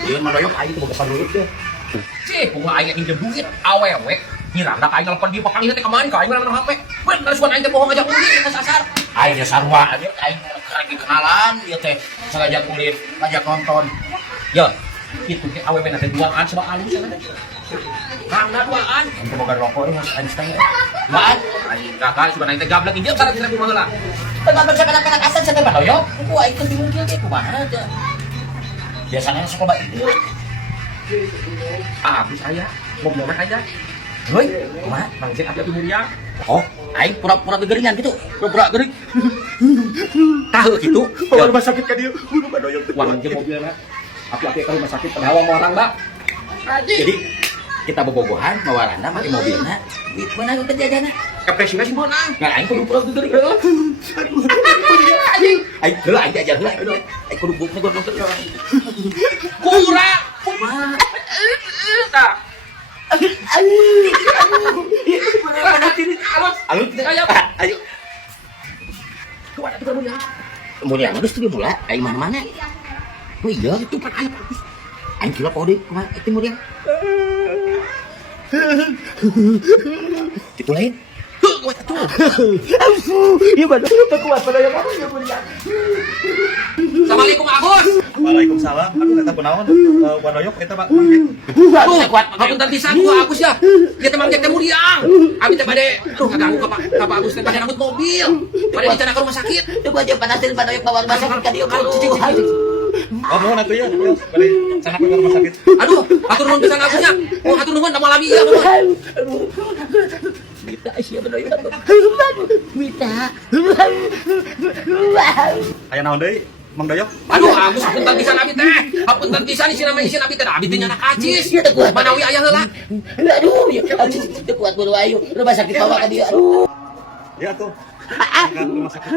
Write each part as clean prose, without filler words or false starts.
Iya manoyok aing teu boga duit teh. Cih, bunga aing pinjam duit awewe. Ngira da aing telepon dia papang teh kemarin ka aing nang HP. Bener suan aing teh bohong aja ulin ke sasar. Aing ge sarua aja aing lagi kenalan ieu teh ngajak ulin, ngajak nonton. Yo, itu teh awewe na teh duaan sebab alus sana. Karena duaan, untuk boga rokok ini harus aing setengah. Duaan, aing gagal sudah aing teh gablek injil karena tidak kumaha. Tengah bercakap-cakap asal saya teh manoyok. Ku aing teh bingung kieu kumaha aja. Biasanya sekolah itu habis ayah mau mana aja woi kumaha bang cek apa mulia oh aing pura-pura gegeringan gitu pura-pura gering tahu gitu Bawa rumah sakit ka dieu. Kudu manoyok teh. wah anjir mobilnya api-api ke rumah sakit penawang orang mbak jadi kita bobogohan bawa randa pakai mobilnya duit mana ke jajana kepresina sih mana nggak aing kudu pura gegering aing heula aing aja heula aing kudu bukna gua nonton kurang kumaha tah alus ayo kuat atuh mulia mulia geus teu bola aing mana-mana oh iya itu pan aya bagus aing kira pode kumaha itu mulia itu lain kuat atuh Iya manoyok teh kuat manoyok apa ya mulia. Assalamualaikum Agus. Waalaikumsalam. Aduh eta kunaon? Manoyok eta Pak. Aduh, kuat. Hapunten pisan ku Agus ya. Dia teh mangjak teh muliang. Abi teh bade ngaganggu ka Pak Agus teh bade rambut mobil. Bade dicana ke rumah sakit. Coba aja panasin manoyok bawa rumah sakit ka dieu kudu. Oh, mohon atuh ya. Bade sana ke rumah sakit. Aduh, hatur nuhun pisan Agusnya. Oh, hatur nuhun da malami ya, nuhun. Kita sia manoyok. Kita. Aya naon deui? Mang Doyok? Aduh, Agus hapunten pisan abi teh. Hapunten pisan isina mah isin abi teh abi teh nyana kacis. Iya teh kuat. Manawi aya heula. Aduh, ya teu kuat bulu ayu. Rumah sakit bawa ka dieu. Aduh. Ya tuh. Ke rumah sakit.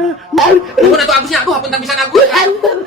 Nuhun atuh Agusnya. Aduh, hapunten pisan Agus. Aduh.